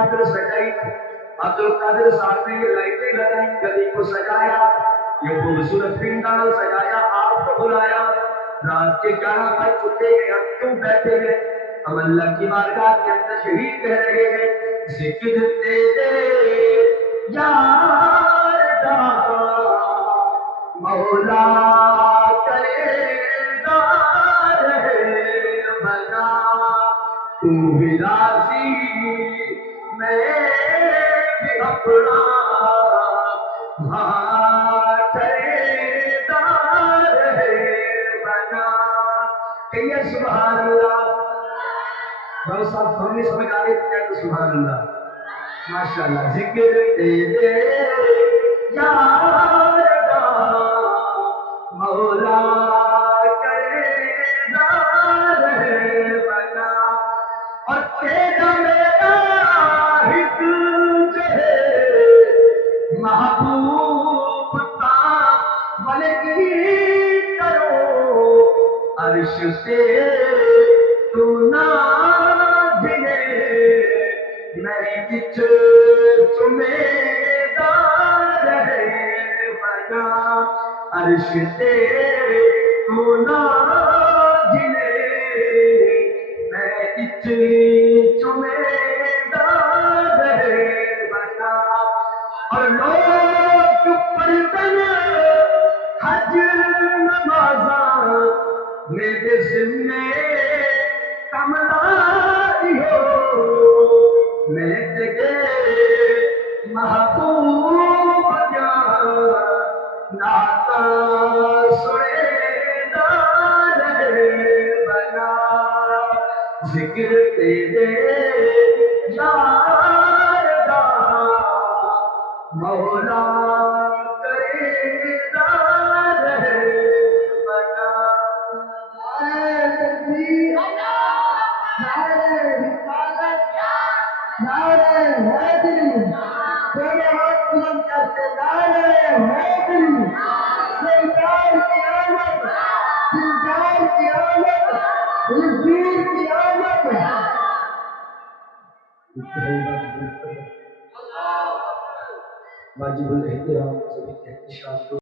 محفل سجائی عبد القادر صاحب نے یہ لائٹیں لگائیں گلی کو سجایا یہ خوبصورت پنڈال سجایا آپ کو بلایا رات کے 11 بج چکے ہیں ہم کیوں بیٹھے ہیں ہم اللہ کی بارگاہ کے اندر شہید کہہ رہے ہیں ذکر تیرے یار دا مولا کرے دار ہے بنا تو بھی راضی میں بھی اپنا ہاں کرے دار ہے بنا کہیے سبحان اللہ بھائی صاحب سامنے سمجھ آ رہی ہے تو سبحان اللہ ماشاءاللہ ذکر تیرے یار دا مولا کرے دار ہے بنا اور تیرا میرا ہت جو ہے محبوب تا ملکی کرو عرش سے تو نہ دلے میں کچھ تمہیں دار ہے بنا عرش سے تو نہ دلے میں کچھ تمہیں دار ہے بنا اور لوگ پڑھتن حج نمازاں میرے ذمے کملائی ہو میں جگہ محبوب جان ناتا سنے دار بنا ذکر تیرے یار دا مولا کرے دار بنا نعرہ تکبیر نعرہ رسالت نعرہ حیدری دونوں ہاتھ بلند کرتے نعرہ حیدری سرکار کی آمد دلدار کی آمد حضور کی آمد واجب الاحترام سبھی احتشام